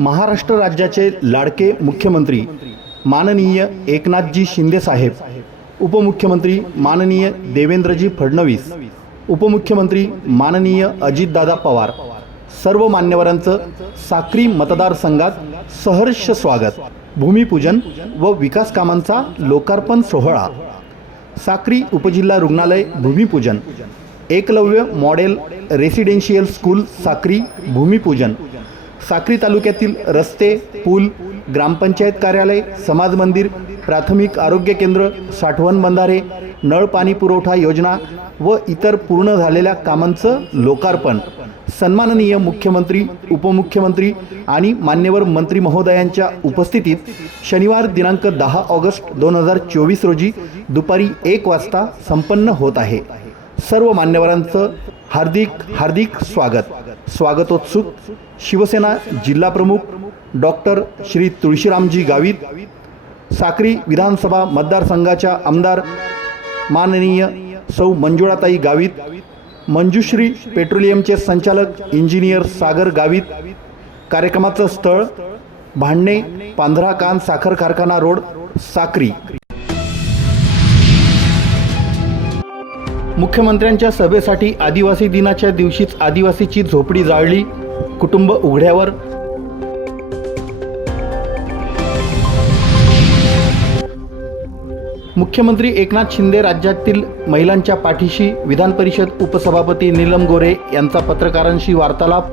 महाराष्ट्र राज्याचे लाडके मुख्यमंत्री माननीय एकनाथजी शिंदेसाहेब उपमुख्यमंत्री माननीय देवेंद्रजी फडणवीस उपमुख्यमंत्री माननीय अजितदादा पवार सर्व मान्यवरांचं साक्री मतदारसंघात सहर्ष स्वागत. भूमिपूजन व विकास कामांचा लोकार्पण सोहळा. साक्री उपजिल्हा रुग्णालय भूमिपूजन. Eklavya model residential school Sakri भूमिपूजन. साक्री तालुक्यातील रस्ते पूल ग्रामपंचायत कार्यालय समाज मंदिर प्राथमिक आरोग्य केंद्र साठवण बंधारे नळ पाणी पुरवठा योजना व इतर पूर्ण झालेल्या कामांचं लोकार्पण. सन्माननीय मुख्यमंत्री उपमुख्यमंत्री आणि मान्यवर मंत्री महोदयांच्या उपस्थितीत शनिवार दिनांक दहा ऑगस्ट दोन हजार चोवीस रोजी दुपारी एक वाजता संपन्न होत आहे. सर्व मान्यवरांचं हार्दिक हार्दिक स्वागत. स्वागतोत्सुक शिवसेना जिल्हाप्रमुख डॉक्टर श्री तुळशीरामजी गावित साक्री विधानसभा मतदारसंघाच्या आमदार माननीय सौ मंजुळाताई गावित मंजुश्री पेट्रोलियमचे संचालक इंजिनियर सागर गावित कार्यक्रमाचं स्थळ भांडणे पांढरा कान साखर कारखाना रोड साक्री. मुख्यमंत्र्यांच्या सभेसाठी आदिवासी दिनाच्या दिवशीच आदिवासीची झोपडी जाळली. कुटुंब उघड्यावर. मुख्यमंत्री एकनाथ शिंदे राज्यातील महिलांच्या पाठीशी विधान परिषद उपसभापती नीलम गोरे यांचा पत्रकारांशी वार्तालाप.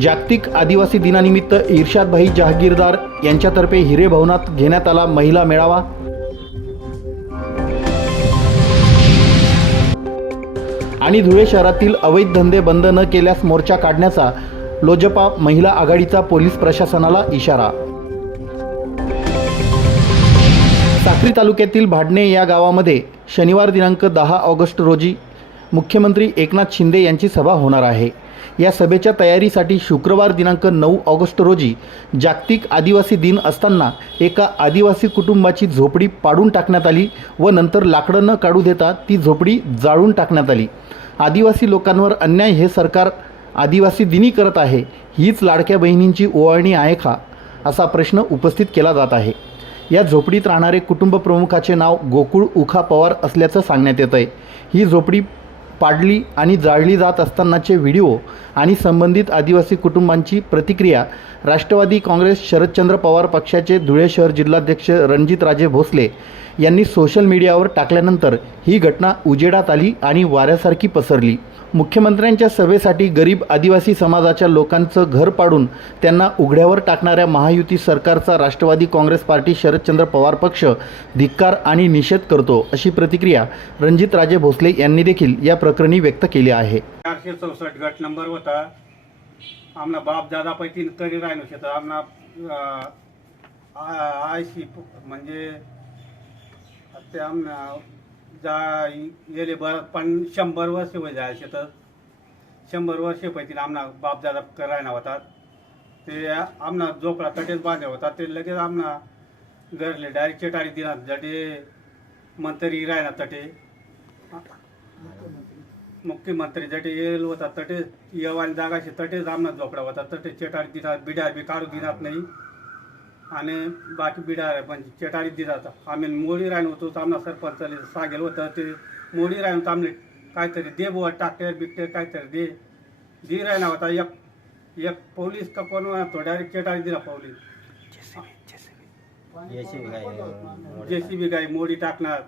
जागतिक आदिवासी दिनानिमित्त इर्शादभाई जहागीरदार यांच्यातर्फे हिरे भवनात घेण्यात आला महिला मेळावा. आणि धुळे शहरातील अवैध धंदे बंद न केल्यास मोर्चा काढण्याचा लोजपा महिला आघाडीचा पोलीस प्रशासनाला इशारा. साक्री तालुक्यातील भाडणे या गावामध्ये शनिवार दिनांक दहा ऑगस्ट रोजी मुख्यमंत्री एकनाथ शिंदे यांची सभा होणार आहे. या सभेच्या तयारीसाठी शुक्रवार दिनांक नऊ ऑगस्ट रोजी जागतिक आदिवासी दिन असताना एका आदिवासी कुटुंबाची झोपडी पाडून टाकण्यात आली व नंतर लाकडं न काढू देता ती झोपडी जाळून टाकण्यात आली. आदिवासी लोकांवर अन्याय हे सरकार आदिवासी दिनी करत आहे हीच लाडक्या बहिणींची ओवाळणी आहे का? असा प्रश्न उपस्थित केला जात आहे. या झोपडीत राहणारे कुटुंब प्रमुखाचे नाव गोकुळ उखा पवार असल्याचं सांगण्यात येत आहे ही झोपडी पाडली आणि जाळली जात असतानाचे व्हिडिओ आणि संबंधित आदिवासी कुटुंबांची प्रतिक्रिया राष्ट्रवादी काँग्रेस शरदचंद्र पवार पक्षाचे धुळे शहर जिल्हाध्यक्ष रणजितराजे भोसले यांनी सोशल मीडियावर टाकल्यानंतर ही घटना उजेडात आली आणि वाऱ्यासारखी पसरली. मुख्यमंत्र्यांच्या सभेसाठी गरीब आदिवासी समाजाच्या लोकांचं घर पाडून त्यांना उघड्यावर टाकणाऱ्या महायुती सरकारचा राष्ट्रवादी काँग्रेस पार्टी शरदचंद्र पवार पक्ष धिक्कार आणि निषेध करतो अशी प्रतिक्रिया रणजित राजे भोसले यांनी देखील या प्रकरणी व्यक्त केली आहे. चारशे चौसष्ट गट नंबर होता. आमना बाप दादापैकी करी राहिलो शेत आमना आयशी म्हणजे ते आमना जा येले बर पण शंभर वर्ष वय जाय शेतात शंभर वर्ष पैकी आमना बाप दादा करायना होतात ते आमना झोपडा तटेच बांधे होता. ते लगेच आमना घरले डायरेक्ट चेटारी दिना जटे मंत्री राहिना तटे. मुख्यमंत्री जटे येल होता तटे येवानी जागाशी तटेच आमना झोपडा होता. तटे चेटारी दिनात बिडार बी काढू दिनात नाही. आणि बाकी बिडार पण चेटाळी दिनात आम्ही मोडी राहिलो होतो तर आमना सरपंचाले सांगेल होतं ते मोडी राहिलो तर आमने काहीतरी दे बुवा टाकटेर बिकटेर काहीतरी दे. दे राहिला होता एक एक पोलीस का कोण तो डायरेक्ट चेटाळी दिला पोलीस जे सी बी काही मोडी टाकणार.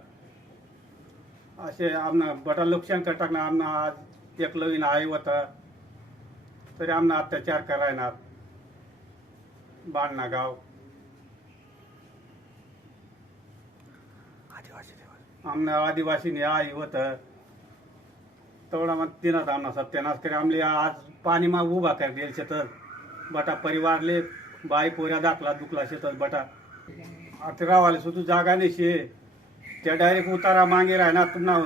असे आमना बटा नुकसान कर टाकणार आमना आज एक लवीन आई होता. तरी आमना अत्याचार करायनार बाणना गाव. आमना आदिवासीने आई होतं तेवढा मग तिनाच आमना सत्यानाश करे. आमले आज पाणी मग उभा कर देईल शेतात. बटा परिवारले बाई पोऱ्या दाखला दुखला शेतच बटा. आता गावाला सुद्धा जागा नाही शे. त्या डायरेक्ट उतारा मागे राहणार. पुन्हा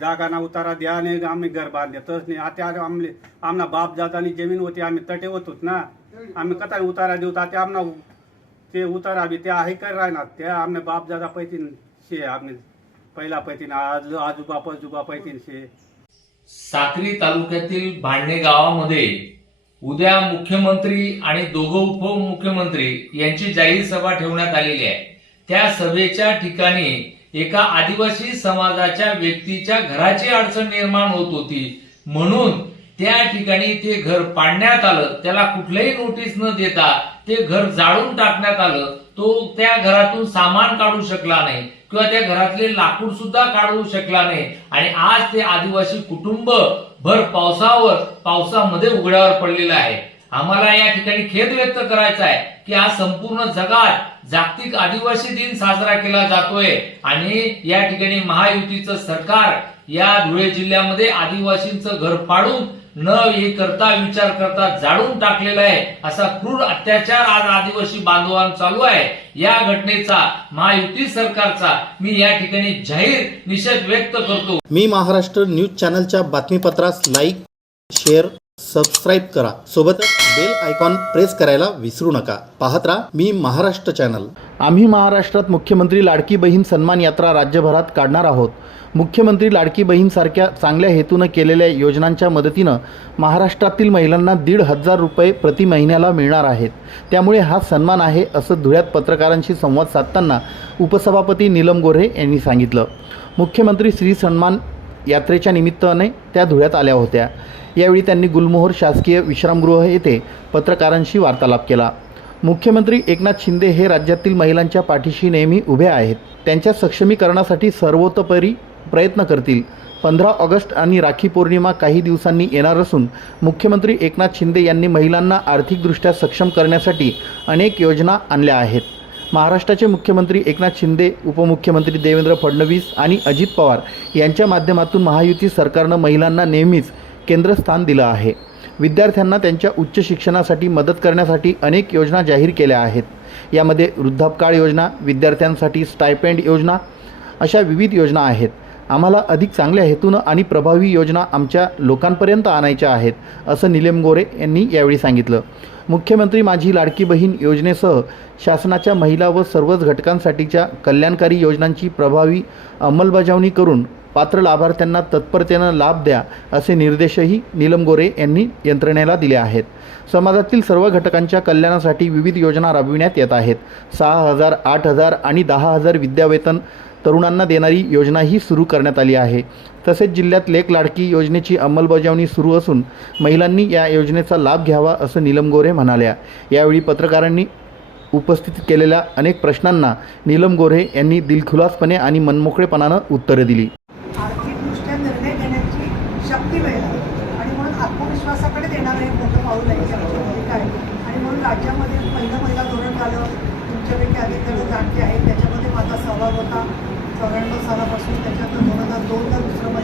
जागा ना उतारा द्या नाही आम्ही घर बांधतच नाही. आता आमले आमना बाप जातानी जमीन होती आम्ही तटे होतोच ना. आम्ही कथा उतारा देऊ ते आमना ते उतारा बी ते आहे कर राहणार. त्या आमने बाप जाता पैसे शे आम्ही पहिला पैतीन आज आजोबा पजोबा पैतीनशे. साक्री तालुक्यातील भांडणे गावामध्ये उद्या मुख्यमंत्री आणि दोघं उपमुख्यमंत्री यांची जाहीर सभा ठेवण्यात आलेली आहे. त्या सभेच्या ठिकाणी एका आदिवासी समाजाच्या व्यक्तीच्या घराची अडचण निर्माण होत होती. म्हणून त्या ठिकाणी ते घर पाडण्यात आलं. त्याला कुठलंही नोटीस न देता ते घर जाळून टाकण्यात आलं. तो त्या घरातून सामान काढू शकला नाही. किंवा त्या घरातले लाकूड सुद्धा काढू शकला नाही. आणि आज ते आदिवासी कुटुंब भर पावसावर पावसामध्ये उघड्यावर पडलेलं आहे. आम्हाला या ठिकाणी खेद व्यक्त करायचा आहे की आज संपूर्ण जगात जागतिक आदिवासी दिन साजरा केला जातोय. आणि या ठिकाणी महायुतीचं सरकार या धुळे जिल्ह्यामध्ये आदिवासींचं घर पाडून न हे करता विचार करता जाळून टाकलेला आहे. असा क्रूर अत्याचार आज आदिवासी बांधवांवर चालू आहे. या घटनेचा महायुती सरकारचा मी या ठिकाणी जाहीर निषेध व्यक्त करतो. मी महाराष्ट्र न्यूज चॅनलच्या बातमीपत्रास लाईक शेअर सबस्क्राईब करा. सोबतच बेल आयकॉन प्रेस करायला विसरू नका. पाहत राहा मी महाराष्ट्र चॅनल आम्ही महाराष्ट्रात मुख्यमंत्री लाडकी बहीण सन्मान यात्रा राज्यभरात काढणार आहोत. मुख्यमंत्री लाडकी बहीणसारख्या चांगल्या हेतूनं केलेल्या योजनांच्या मदतीनं महाराष्ट्रातील महिलांना दीड हजार रुपये प्रति महिन्याला मिळणार आहेत. त्यामुळे हा सन्मान आहे असं धुळ्यात पत्रकारांशी संवाद साधताना उपसभापती नीलम गोऱ्हे यांनी सांगितलं. मुख्यमंत्री श्री सन्मान यात्रेच्या निमित्ताने त्या धुळ्यात आल्या होत्या. यावेळी त्यांनी गुलमोहर शासकीय विश्रामगृह येथे पत्रकारांशी वार्तालाप केला. मुख्यमंत्री एकनाथ शिंदे हे राज्यातील महिलांच्या पाठीशी नेहमी उभे आहेत. त्यांच्या सक्षमीकरणासाठी सर्वतोपरी प्रयत्न करतील. पंधरा ऑगस्ट आणि राखी पौर्णिमा काही दिवसांनी येणार असून मुख्यमंत्री एकनाथ शिंदे यांनी महिलांना आर्थिकदृष्ट्या सक्षम करण्यासाठी अनेक योजना आणल्या आहेत. महाराष्ट्राचे मुख्यमंत्री एकनाथ शिंदे उपमुख्यमंत्री देवेंद्र फडणवीस आणि अजित पवार यांच्या माध्यमातून महायुती सरकारनं महिलांना नेहमीच केंद्रस्थान दिलं आहे. विद्यार्थ्यांना त्यांच्या उच्च शिक्षणासाठी मदत करण्यासाठी अनेक योजना जाहीर केल्या आहेत. यामध्ये वृद्धापकाळ योजना विद्यार्थ्यांसाठी स्टायपेंड योजना अशा विविध योजना आहेत. आम्हाला अधिक चांगल्या हेतूनं आणि प्रभावी योजना आमच्या लोकांपर्यंत आणायच्या आहेत असं निलेम गोरे यांनी यावेळी सांगितलं. मुख्यमंत्री माझी लाडकी बहीण योजनेसह शासनाच्या महिला व सर्वच घटकांसाठीच्या कल्याणकारी योजनांची प्रभावी अंमलबजावणी करून पात्र लाभार्थ्यांना तत्परतेनं लाभ द्या असे निर्देशही नीलम गोरे यांनी यंत्रणेला दिले आहेत. समाजातील सर्व घटकांच्या कल्याणासाठी विविध योजना राबविण्यात येत आहेत. सहा हजार आठ हजार आणि दहा हजार विद्यावेतन तरुणांना देणारी योजनाही सुरू करण्यात आली आहे. तसेच जिल्ह्यात लेक लाडकी योजनेची अंमलबजावणी सुरू असून महिलांनी या योजनेचा लाभ घ्यावा असं नीलम गोरे म्हणाल्या. यावेळी पत्रकारांनी उपस्थित केलेल्या अनेक प्रश्नांना नीलम गोरे यांनी दिलखुलासपणे आणि मनमोकळेपणानं उत्तरे दिली. आर्थिकदृष्ट्या निर्णय घेण्याची शक्ती आणि म्हणून आत्मविश्वासाकडे देणारं मोठं पाऊल आहे आणि म्हणून राज्यामध्ये पहिलं महिला धोरण तुमच्यापैकी अनेक जण जाणते आहेत त्याच्यामध्ये माझा सहभाग होता. चौऱ्याण्णव सालापासून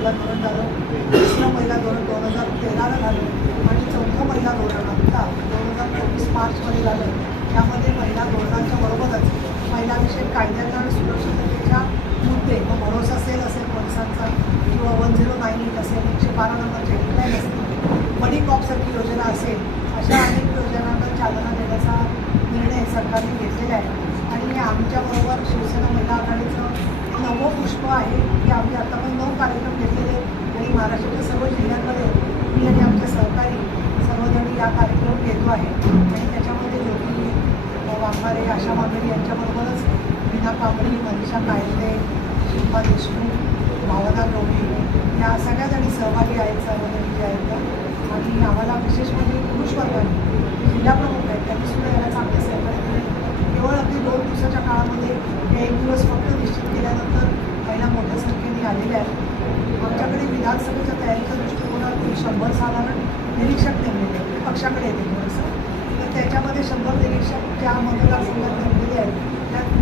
पहिला महिला धोरण झालं. तिसरं महिला धोरण दोन हजार तेराला झालं. आणि चौथं महिला धोरण आत्ता दोन हजार चोवीस मार्चमध्ये झालं. त्यामध्ये महिला धोरणांच्या बरोबरच महिलाविषयक कायद्याचा आणि सुरक्षिततेच्या मुद्दे मग भरोसा सेल असेल पोलिसांचा किंवा वन झिरो नाईन एट असेल एकशे बारा नंबरचे हेल्पलाईन असेल मनी कॉपसारखी योजना असेल अशा अनेक योजनांना चालना देण्याचा निर्णय सरकारने घेतलेला आहे आणि आमच्याबरोबर शिवसेना महिला आघाडीचं नवं पुष्प आहे की आम्ही आतापर्यंत नऊ कार्यक्रम घेतलेले आहेत आणि महाराष्ट्राच्या सर्व जिल्ह्यांमध्ये मी आणि आमचे सहकारी सर्वजणी या कार्यक्रम घेतो आहे आणि त्याच्यामध्ये ज्योती वाघमारे आशा मांगरे यांच्याबरोबरच मीना कांबळी मनीषा कायदे शिल्पा देशमुख भावना गवळी या सगळ्या जणी सहभागी आहेत सर्वजणी जे आहेत त्या आणि आम्हाला विशेष म्हणजे पुरुष वर्गाने जे जिल्हाप्रमुख आहेत त्यांनी सुद्धा याला चांगले सहकार्य केले केवळ अगदी दोन दिवसाच्या काळामध्ये हे एक दिवस फक्त निश्चित केल्यानंतर महिला मोठ्या संख्येने आलेल्या आहेत आमच्याकडे विधानसभेच्या तयारीच्या दृष्टिकोनातून शंभर साधारण निरीक्षक नेमलेले आहेत पक्षाकडे येते थोडंसं. तर त्याच्यामध्ये शंभर निरीक्षक ज्या मतदारसंघात नेमलेले आहेत त्यात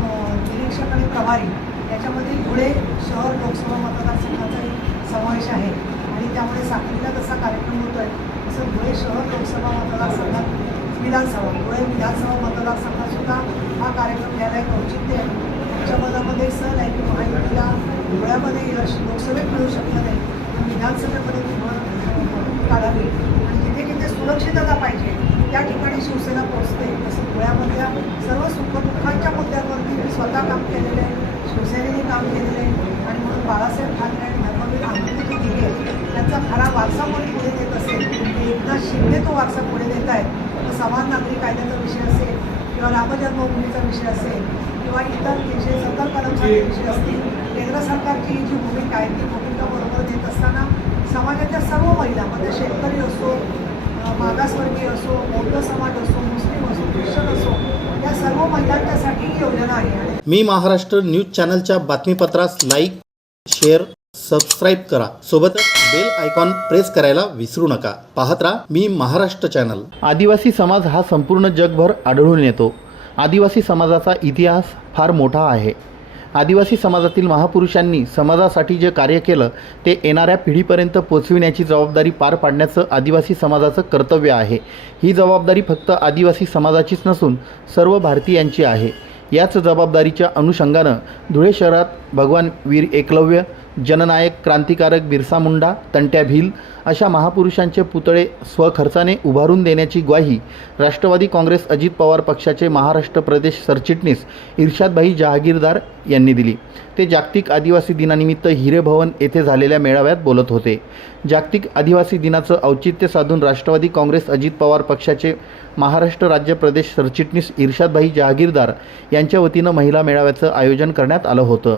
निरीक्षक आणि प्रभारी याच्यामध्ये धुळे शहर लोकसभा मतदारसंघाचाही समावेश आहे. आणि त्यामुळे साखरीला कसा कार्यक्रम होतो आहे तसं धुळे शहर लोकसभा मतदारसंघात विधानसभा धुळे विधानसभा मतदारसंघात सुद्धा हा कार्यक्रम घ्यायला एक औचित्य आहे. आमच्या मनामध्ये सण आहे की महायुतीला धुळ्यामध्ये यश लोकसभेत मिळू शकलं नाही तर विधानसभेमध्ये काढावी आणि जिथे जिथे सुरक्षितता पाहिजे त्या ठिकाणी शिवसेना पोहोचते. तसं धुळ्यामधल्या सर्व सुखदुःखांच्या मुद्द्यांवरती मी स्वतः काम केलेलं आहे. शिवसेनेने काम केलेलं आहे. आणि म्हणून बाळासाहेब ठाकरे आणि धर्मवीर आंबेडकर जे दिले त्यांचा त्याचा खरा वारसा कोणी पुढे देत असेल म्हणजे एकदा एकनाथ शिंदे तो वारसा पुढे देत आहेत तर समान नागरी कायद्याचा विषय असेल किंवा रामजन्मभूमीचा विषय असेल किंवा इतर तीनशे सत्तर कर्मचारी विषय असतील केंद्र सरकारची ही जी भूमिका आहे ती भूमिका बरोबर देत असताना समाजाच्या सर्व महिला म्हणजे शेतकरी असो मागासवर्गीय असो बौद्ध समाज असो मुस्लिम असो ख्रिश्चन असो या सर्व महिलांच्यासाठी ही योजना आहे. मी महाराष्ट्र न्यूज चॅनलच्या बातमीपत्रास लाईक शेअर सबस्क्राईब करा. सोबतच बेल आयकॉन प्रेस करायला विसरू नका. पाहत राहा मी महाराष्ट्र चॅनल. आदिवासी समाज हा संपूर्ण जगभर आढळून येतो. आदिवासी समाजाचा इतिहास फार मोठा आहे. आदिवासी समाजातील महापुरुषांनी समाजासाठी जे कार्य केलं ते येणाऱ्या पिढीपर्यंत पोचविण्याची जबाबदारी पार पाडण्याचं आदिवासी समाजाचं कर्तव्य आहे. ही जबाबदारी फक्त आदिवासी समाजाचीच नसून सर्व भारतीयांची आहे. याच जबाबदारीच्या अनुषंगानं धुळे शहरात भगवान वीर एकलव्य जननायक क्रांतिकारक बिरसा मुंडा तंट्या भील अशा महापुरुषांचे पुतळे स्वखर्चाने उभारून देण्याची ग्वाही राष्ट्रवादी काँग्रेस अजित पवार पक्षाचे महाराष्ट्र प्रदेश सरचिटणीस इर्शादभाई जहागीरदार यांनी दिली. ते जागतिक आदिवासी दिनानिमित्त हिरेभवन येथे झालेल्या मेळाव्यात बोलत होते. जागतिक आदिवासी दिनाचं औचित्य साधून राष्ट्रवादी काँग्रेस अजित पवार पक्षाचे महाराष्ट्र राज्य प्रदेश सरचिटणीस इर्शादभाई जहागीरदार यांच्या वतीनं महिला मेळाव्याचं आयोजन करण्यात आलं होतं.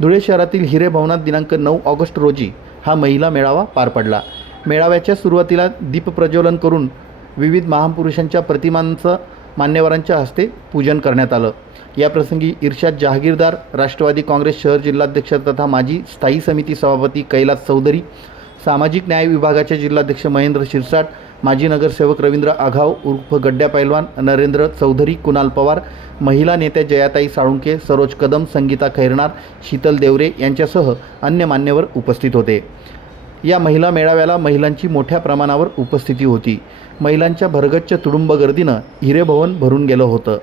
धुळे शहरातील हिरे भवनात दिनांक नऊ ऑगस्ट रोजी हा महिला मेळावा पार पडला. मेळाव्याच्या सुरुवातीला दीपप्रज्वलन करून विविध महापुरुषांच्या प्रतिमांचं मान्यवरांच्या हस्ते पूजन करण्यात आलं. याप्रसंगी इर्शाद जहागीरदार राष्ट्रवादी काँग्रेस शहर जिल्हाध्यक्ष तथा माजी स्थायी समिती सभापती कैलास चौधरी सामाजिक न्याय विभागाचे जिल्हाध्यक्ष महेंद्र शिरसाट माजी नगरसेवक रवींद्र आघाव उर्फ गड्ड्या पैलवान नरेंद्र चौधरी कुणाल पवार महिला नेत्या जयाताई साळुंके सरोज कदम संगीता खैरनार शीतल देवरे यांच्यासह अन्य मान्यवर उपस्थित होते. या महिला मेळाव्याला महिलांची मोठ्या प्रमाणावर उपस्थिती होती. महिलांच्या भरगच्च तुडुंब गर्दीनं हिरेभवन भरून गेलं होतं.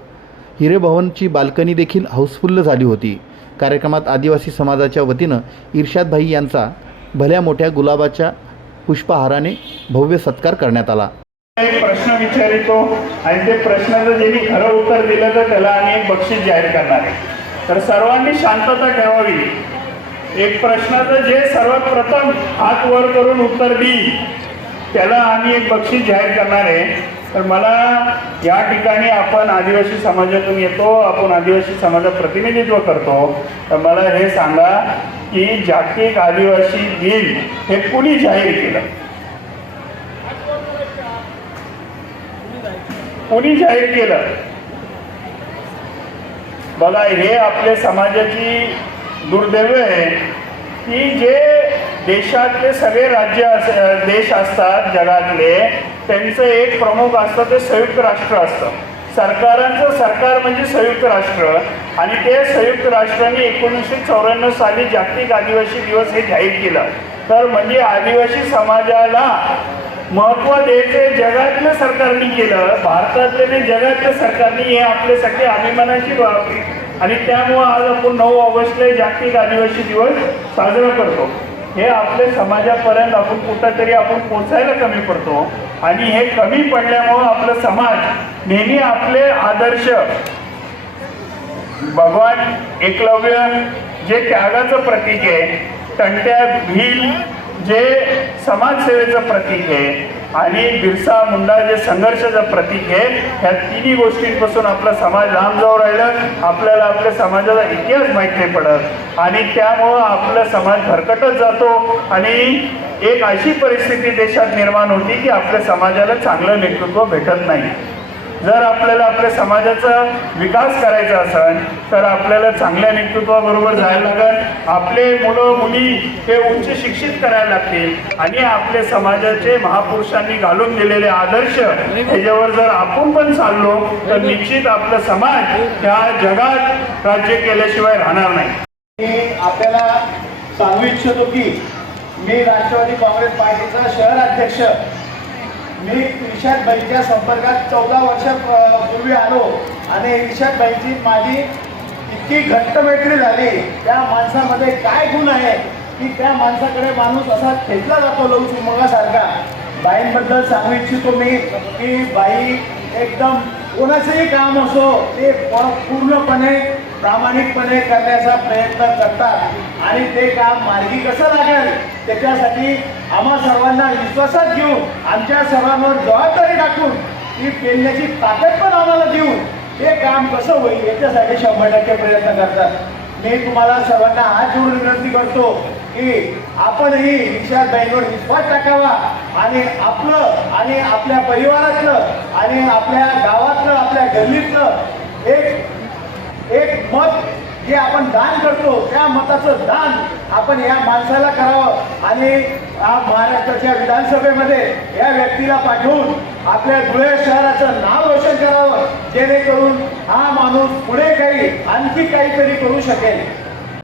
हिरेभवनची बाल्कनी देखील हाऊसफुल्ल झाली होती. कार्यक्रमात आदिवासी समाजाच्या वतीनं इर्शादभाई यांचा भल्या मोठ्या गुलाबाच्या पुष्पहाराने भव्य सत्कार करण्यात आला. एक प्रश्न विचारितो आणि ते प्रश्नाचं ज्यांनी खरं उत्तर दिलं तर त्याला आम्ही एक बक्षीस जाहीर करणार आहे. तर सर्वांनी शांतता ठेवावी. एक प्रश्नाचं जे सर्वात प्रथम हात वर करून उत्तर देईल त्याला आम्ही एक बक्षीस जाहीर करणार आहे. तर मला या ठिकाणी आपण आदिवासी समाजातून येतो आपण आदिवासी समाजात प्रतिनिधित्व करतो. तर मला हे सांगा की जागतिक आदिवासी दिन हे कुणी जाहीर केलं? कुणी जाहीर केलं? बघा हे आपल्या समाजाची दुर्दैव आहे की जे देशातले सगळे राज्य अस देश असतात जगातले त्यांचं एक प्रमुख असतं ते संयुक्त राष्ट्र असतं. सरकारांचं सरकार म्हणजे संयुक्त राष्ट्र. आणि ते संयुक्त राष्ट्राने एकोणीसशे चौऱ्याण्णव साली जागतिक आदिवासी दिवस हे जाहीर केलं. तर म्हणजे आदिवासी समाजाला महत्त्व द्यायचे जगातल्या सरकारने केलं भारतातले नाही जगातल्या सरकारने हे आपल्यासाठी अभिमानाची बाब आहे. आणि त्यामुळं आज आपण नऊ ऑगस्टला जागतिक आदिवासी दिवस साजरा करतो. हे आपल्या समाजापर्यंत आपण कुठंतरी आपण पोचायला कमी पडतो. आणि हे कमी पडल्यामुळं आपला समाज नेहमी आपले आदर्श भगवान एकलव्य जे त्यागाचं प्रतीक आहे तंट्या भील जे समाजसेवेचं प्रतीक आहे आणि बिरसा मुंडा जे संघर्षाचं प्रतीक आहे ह्या तिन्ही गोष्टींपासून आपला समाज लांब जाऊ राहिलं. आपल्याला आपल्या समाजाचा इतिहास माहीत नाही पडत. आणि त्यामुळं आपला समाज भरकटत जातो. आणि एक अशी परिस्थिती देशात निर्माण होती की आपल्या समाजाला चांगलं नेतृत्व भेटत नाही. जर आपल्याला आपल्या समाजाचा विकास करायचा असेल तर आपल्याला चांगल्या नेतृत्वाबरोबर जायला लागेल. आपले मुलं मुली हे उच्च शिक्षित करायला लागतील. आणि आपले समाजाचे महापुरुषांनी घालून दिलेले आदर्श त्याच्यावर जर आपण पण चाललो तर निश्चित आपला समाज ह्या जगात राज्य केल्याशिवाय राहणार नाही. मी आपल्याला सांगू इच्छितो की मी राष्ट्रवादी काँग्रेस पार्टीचा शहर अध्यक्ष मी इर्शाद संपर्कात चौदा वर्षापूर्वी आलो आणि इर्शाद माझी इतकी घट्ट मैत्री झाली. त्या माणसामध्ये काय गुण आहे की त्या माणसाकडे माणूस असा खेचला जातो लवचुमगासारखा बाईंबद्दल सांगू इच्छितो मी की बाई एकदम कोणाचंही काम असो ते पूर्णपणे प्रामाणिकपणे करण्याचा प्रयत्न करतात. आणि ते काम मार्गी कसं लागेल त्याच्यासाठी आम्हा सर्वांना विश्वासात घेऊन आमच्या सर्वांवर जबाबदारी टाकून ती पेलण्याची ताकद पण आम्हाला देऊन हे काम कसं होईल याच्यासाठी शंभर टक्के प्रयत्न करतात. मी तुम्हाला सर्वांना हात जोडून विनंती करतो की आपणही विश्वास बँकवर विश्वास टाकावा आणि आपलं आणि आपल्या परिवारातलं आणि आपल्या गावातलं आपल्या गल्लीतलं एक एक मत जे आपण दान करतो त्या मताचं दान आपण या माणसाला करावं. आणि महाराष्ट्राच्या विधानसभेमध्ये या व्यक्तीला पाठवून आपल्या धुळे शहराचं नाव रोशन करावं जेणेकरून हा माणूस पुढे काही आणखी काहीतरी करू शकेल.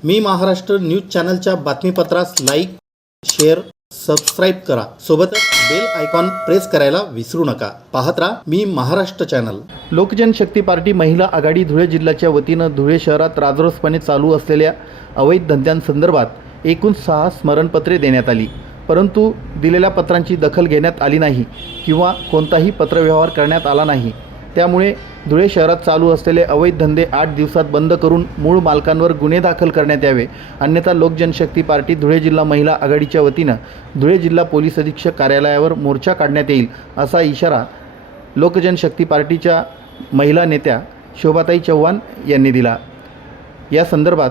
मी महाराष्ट्र न्यूज चॅनलच्या बातमीपत्रास लाईक शेअर सबस्क्राईब करा. सोबतच बेल आयकॉन प्रेस करायला विसरू नका. पाहत राहा मी महाराष्ट्र चॅनल लोकजनशक्ती पार्टी महिला आघाडी धुळे जिल्ह्याच्या वतीनं धुळे शहरात राजरोसपणे चालू असलेल्या अवैध धंद्यांसंदर्भात एकूण सहा स्मरणपत्रे देण्यात आली. परंतु दिलेल्या पत्रांची दखल घेण्यात आली नाही किंवा कोणताही पत्रव्यवहार करण्यात आला नाही. त्यामुळे धुळे शहरात चालू असलेले अवैध धंदे आठ दिवसात बंद करून मूळ मालकांवर गुन्हे दाखल करण्यात यावे. अन्यथा लोकजनशक्ती पार्टी धुळे जिल्हा महिला आघाडीच्या वतीनं धुळे जिल्हा पोलीस अधीक्षक कार्यालयावर मोर्चा काढण्यात येईल असा इशारा लोकजनशक्ती पार्टीच्या महिला नेत्या शोभाताई चव्हाण यांनी दिला. या संदर्भात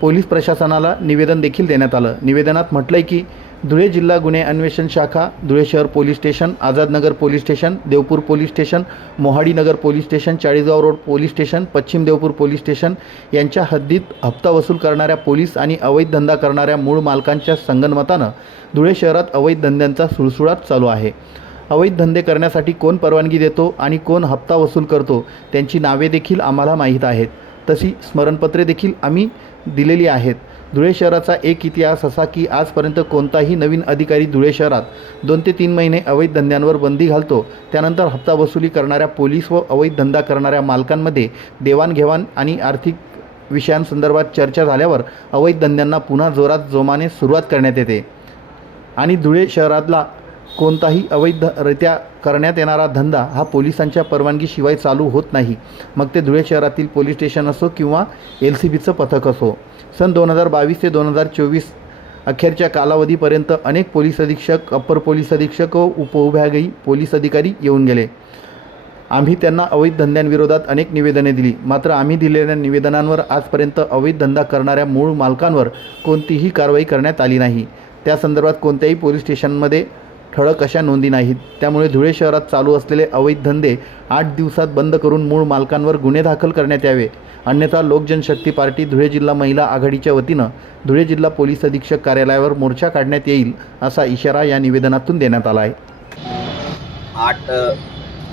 पोलीस प्रशासनाला निवेदन देखील देण्यात आलं. निवेदनात म्हटलं आहे की धुळे जिल्हा गुन्हे अन्वेषण शाखा धुळे शहर police station Azadnagar police station Deopur police station Mohadinagar police station Chalisgaon road police station पश्चिम देवपूर पोलीस स्टेशन यांच्या हद्दीत हप्ता वसूल करणाऱ्या पोलीस आणि अवैध धंदा करणाऱ्या मूळ मालकांच्या संगनमतानं धुळे शहरात अवैध धंद्यांचा सुळसुळाट चालू आहे. अवैध धंदे करण्यासाठी कोण परवानगी देतो आणि कोण हप्ता वसूल करतो त्यांची नावे देखील आम्हाला माहीत आहेत. तशी स्मरणपत्रे देखील आम्ही दिलेली आहेत. धुळे शहराचा एक इतिहास असा की आजपर्यंत कोणताही नवीन अधिकारी धुळे शहरात दोन ते तीन महिने अवैध धंद्यांवर बंदी घालतो त्यानंतर हप्ता वसुली करणाऱ्या पोलीस व अवैध धंदा करणाऱ्या मालकांमध्ये देवाणघेवाण आणि आर्थिक विषयांसंदर्भात चर्चा झाल्यावर अवैध धंद्यांना पुन्हा जोरात जोमाने सुरुवात करण्यात येते. आणि धुळे शहरातला कोणताही अवैधरित्या करण्यात येणारा धंदा हा पोलिसांच्या परवानगीशिवाय चालू होत नाही. मग ते धुळे शहरातील पोलीस स्टेशन असो किंवा एल सी बीचं पथक असो. सन दोन हजार बावीस ते दोन हजार चोवीस अखेरच्या कालावधीपर्यंत अनेक पोलीस अधीक्षक अप्पर पोलीस अधीक्षक व उपविभागीय पोलीस अधिकारी येऊन गेले. आम्ही त्यांना अवैध धंद्यांविरोधात अनेक निवेदने दिली. मात्र आम्ही दिलेल्या निवेदनांवर आजपर्यंत अवैध धंदा करणाऱ्या मूळ मालकांवर कोणतीही कारवाई करण्यात आली नाही. त्या संदर्भात कोणत्याही पोलीस स्टेशनमध्ये ठळक अशा नोंदी नाहीत. त्यामुळे धुळे शहरात चालू असलेले अवैध धंदे आठ दिवसात बंद करून मूळ मालकांवर गुन्हे दाखल करण्यात यावे. अन्यथा लोकजनशक्ती पार्टी धुळे जिल्हा महिला आघाडीच्या वतीनं धुळे जिल्हा पोलीस अधीक्षक कार्यालयावर मोर्चा काढण्यात येईल असा इशारा या निवेदनातून देण्यात आला आहे. आठ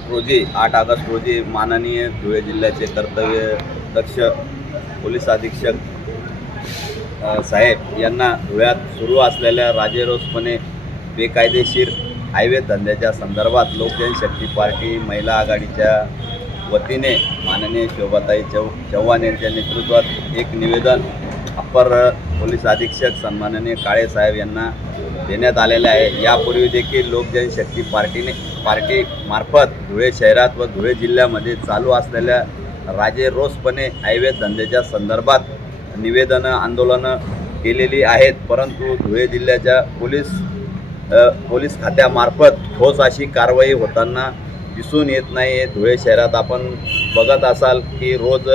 रोजी आठ ऑगस्ट रोजी माननीय धुळे जिल्ह्याचे कर्तव्य दक्ष पोलीस अधीक्षक साहेब यांना धुळ्यात सुरू असलेल्या राजेरोसपणे बेकायदेशीर हायवे धंद्याच्या संदर्भात लोकजनशक्ती पार्टी महिला आघाडीच्या वतीने माननीय शोभाताई चौ चव्हाण यांच्या नेतृत्वात एक निवेदन अप्पर पोलीस अधीक्षक सन्माननीय काळेसाहेब यांना देण्यात आलेले आहे. यापूर्वी देखील लोकजनशक्ती पार्टीने पार्टी मार्फत धुळे शहरात व धुळे जिल्ह्यामध्ये चालू असलेल्या राजे रोसपणे हायवे धंद्याच्या संदर्भात निवेदनं आंदोलनं केलेली आहेत. परंतु धुळे जिल्ह्याच्या पोलीस पोलीस खात्यामार्फत ठोस अशी कारवाई होताना दिसून येत नाही. धुळे शहरात आपण बघत असाल की रोज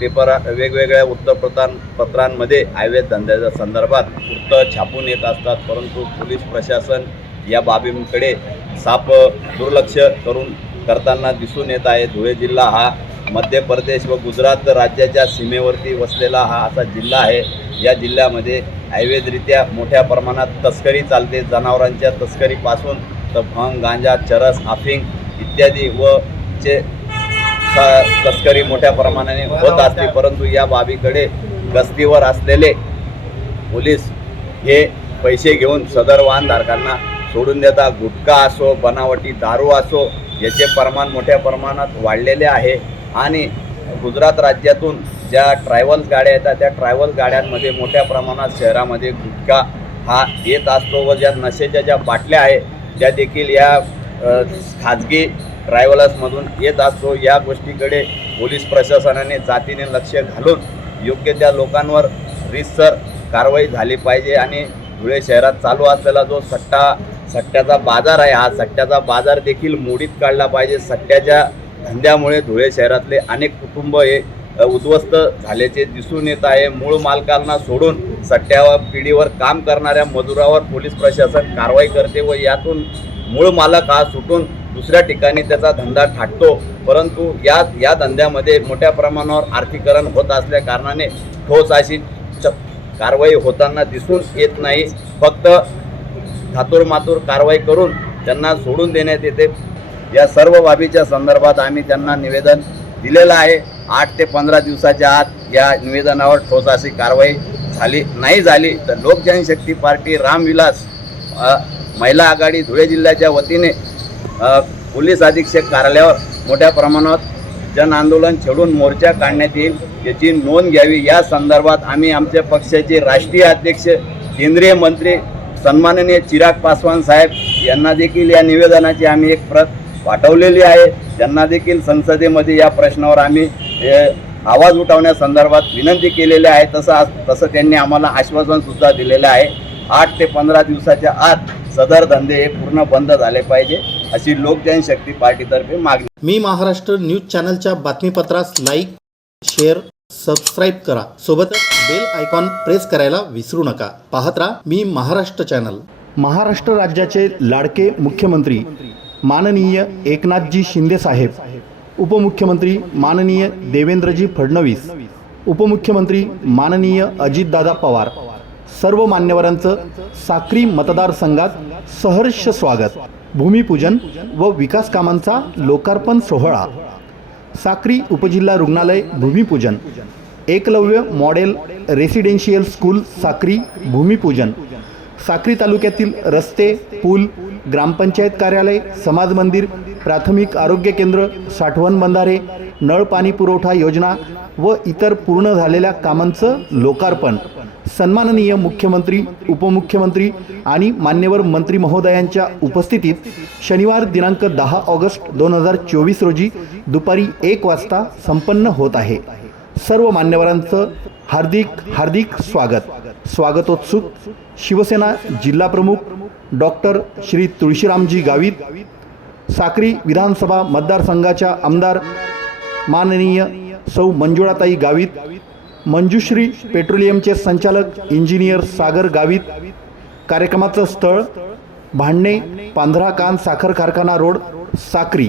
पेपर वेगवेगळ्या वृत्तप्रतान पत्रांमध्ये हायवे धंद्याच्या संदर्भात वृत्त छापून येत असतात. परंतु पोलीस प्रशासन या बाबींकडे साप दुर्लक्ष करून करताना दिसून येत आहे. धुळे जिल्हा हा मध्य प्रदेश व गुजरात राज्याच्या सीमेवरती वसलेला हा असा जिल्हा आहे. या जिल्ह्यामध्ये अवैधरित्या मोठ्या प्रमाणात तस्करी चालते. जनावरांच्या तस्करीपासून तर भंग गांजा चरस आफिंग इत्यादी व चे तस्करी मोठ्या प्रमाणाने होत असते. परंतु या बाबीकडे गस्तीवर असलेले पोलीस हे पैसे घेऊन सदर वाहनधारकांना सोडून देतात. गुटखा असो बनावटी दारू असो याचे प्रमाण मोठ्या प्रमाणात वाढलेले आहे. आणि गुजरात राज्यातून ज्या ट्रॅव्हल्स गाड्या येतात त्या ट्रॅव्हल्स गाड्यांमध्ये मोठ्या प्रमाणात शहरामध्ये गुटखा हा येत असतो व ज्या नशेच्या ज्या बाटल्या आहे त्या देखील या खाजगी ट्रॅव्हलर्समधून येत असतो. या गोष्टीकडे पोलीस प्रशासनाने जातीने लक्ष घालून योग्य त्या लोकांवर रितसर कारवाई झाली पाहिजे आणि धुळे शहरात चालू असलेला जो सट्टा सट्ट्याचा बाजार आहे हा सट्ट्याचा बाजार देखील मोडीत काढला पाहिजे. सट्ट्याच्या धंद्यामुळे धुळे शहरातले अनेक कुटुंब हे उद्ध्वस्त झाल्याचे दिसून येत आहे. मूळ मालकांना सोडून सट्ट्यावर पिढीवर काम करणाऱ्या मजुरावर पोलीस प्रशासन कारवाई करते व यातून मूळ मालक हा सुटून दुसऱ्या ठिकाणी त्याचा धंदा ठाकतो परंतु या या धंद्यामध्ये मोठ्या प्रमाणावर आर्थिकरण होत असल्या कारणाने ठोस अशी च कारवाई होताना दिसून येत नाही. फक्त धातूर मातूर कारवाई करून त्यांना सोडून देण्यात येते. या सर्व बाबीच्या संदर्भात आम्ही त्यांना निवेदन दिलेलं आहे. आठ ते पंधरा दिवसाच्या आत या निवेदनावर ठोस अशी कारवाई झाली नाही झाली तर लोक जनशक्ती पार्टी रामविलास महिला आघाडी धुळे जिल्ह्याच्या वतीने पोलीस अधीक्षक कार्यालयावर मोठ्या प्रमाणात जन आंदोलन छेडून मोर्चा काढण्यात येईल याची नोंद घ्यावी. या संदर्भात आम्ही आमच्या पक्षाचे राष्ट्रीय अध्यक्ष केंद्रीय मंत्री सन्माननीय चिराग पासवान साहेब यांना देखील या निवेदनाची आम्ही एक प्रत पाठवलेली आहे. त्यांना देखील संसदेमध्ये या प्रश्नावर आम्ही आवाज उठवण्यासंदर्भात विनंती केलेली आहे. तसं तसं त्यांनी आम्हाला आश्वासन सुद्धा दिलेलं आहे. आठ ते पंधरा दिवसाच्या आत सदर धंदे हे पूर्ण बंद झाले पाहिजे अशी लोक जनशक्ती पार्टीतर्फे मागणी. मी महाराष्ट्र न्यूज चॅनलच्या बातमीपत्रास लाईक शेअर सबस्क्राईब करा. सोबतच बेल आयकॉन प्रेस करायला विसरू नका. पाहत राहा मी महाराष्ट्र चॅनल. महाराष्ट्र राज्याचे लाडके मुख्यमंत्री माननीय एकनाथजी शिंदे साहेब उपमुख्यमंत्री माननीय देवेंद्रजी फडणवीस उपमुख्यमंत्री माननीय अजितदादा पवार सर्व मान्यवरांचं साक्री मतदारसंघात सहर्ष स्वागत. भूमिपूजन व विकास कामांचा लोकार्पण सोहळा. साक्री उपजिल्हा रुग्णालय भूमिपूजन. Eklavya model residential school Sakri भूमिपूजन. साक्री तालुक्यातील रस्ते पूल ग्रामपंचायत कार्यालय समाज मंदिर प्राथमिक आरोग्य केंद्र साठवण बंधारे नळ पाणी पुरवठा योजना व इतर पूर्ण झालेल्या कामांचं लोकार्पण. सन्माननीय मुख्यमंत्री उपमुख्यमंत्री आणि मान्यवर मंत्री महोदयांच्या उपस्थितीत शनिवार दिनांक दहा ऑगस्ट दोन हजार चोवीस रोजी दुपारी एक वाजता संपन्न होत आहे. सर्व मान्यवरांचं हार्दिक हार्दिक स्वागत. स्वागतोत्सुक. शिवसेना जिल्हाप्रमुख डॉक्टर श्री तुळशीरामजी गावित साक्री विधानसभा मतदारसंघाच्या आमदार माननीय सौ मंजुळाताई गावित मंजुश्री पेट्रोलियमचे संचालक इंजिनियर सागर गावित कार्यक्रमाचं स्थळ भांडणे पांढरा कान साखर कारखाना रोड साक्री.